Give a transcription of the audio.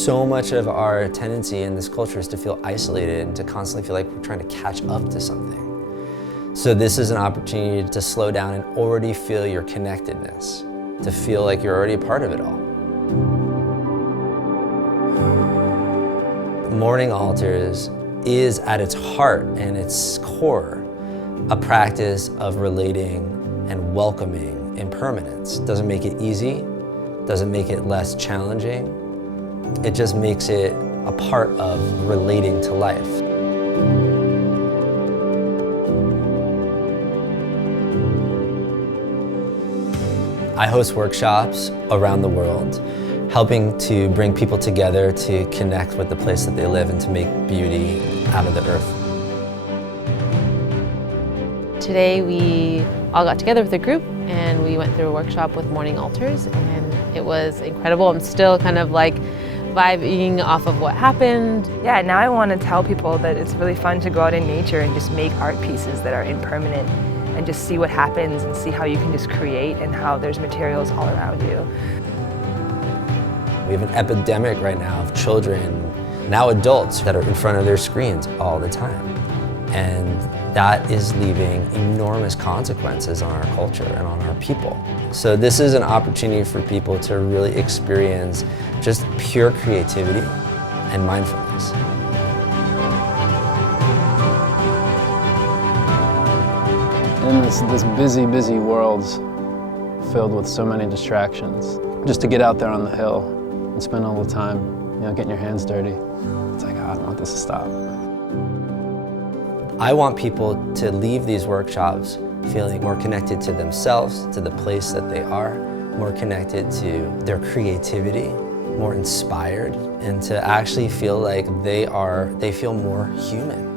So much of our tendency in this culture is to feel isolated and to constantly feel like we're trying to catch up to something. So this is an opportunity to slow down and already feel your connectedness, to feel like you're already a part of it all. Morning altars is at its heart and its core a practice of relating and welcoming impermanence. Doesn't make it easy, doesn't make it less challenging. It just makes it a part of relating to life. I host workshops around the world, helping to bring people together to connect with the place that they live and to make beauty out of the earth. Today we all got together with a group and we went through a workshop with morning altars, and it was incredible. I'm still kind of like vibing off of what happened. Yeah, now I want to tell people that it's really fun to go out in nature and just make art pieces that are impermanent and just see what happens and see how you can just create and how there's materials all around you. We have an epidemic right now of children, now adults, that are in front of their screens all the time. And that is leaving enormous consequences on our culture and on our people. So this is an opportunity for people to really experience just pure creativity and mindfulness. In this busy world filled with so many distractions, just to get out there on the hill and spend all the time, getting your hands dirty, it's like, I don't want this to stop. I want people to leave these workshops feeling more connected to themselves, to the place that they are, more connected to their creativity, more inspired, and to actually feel like they feel more human.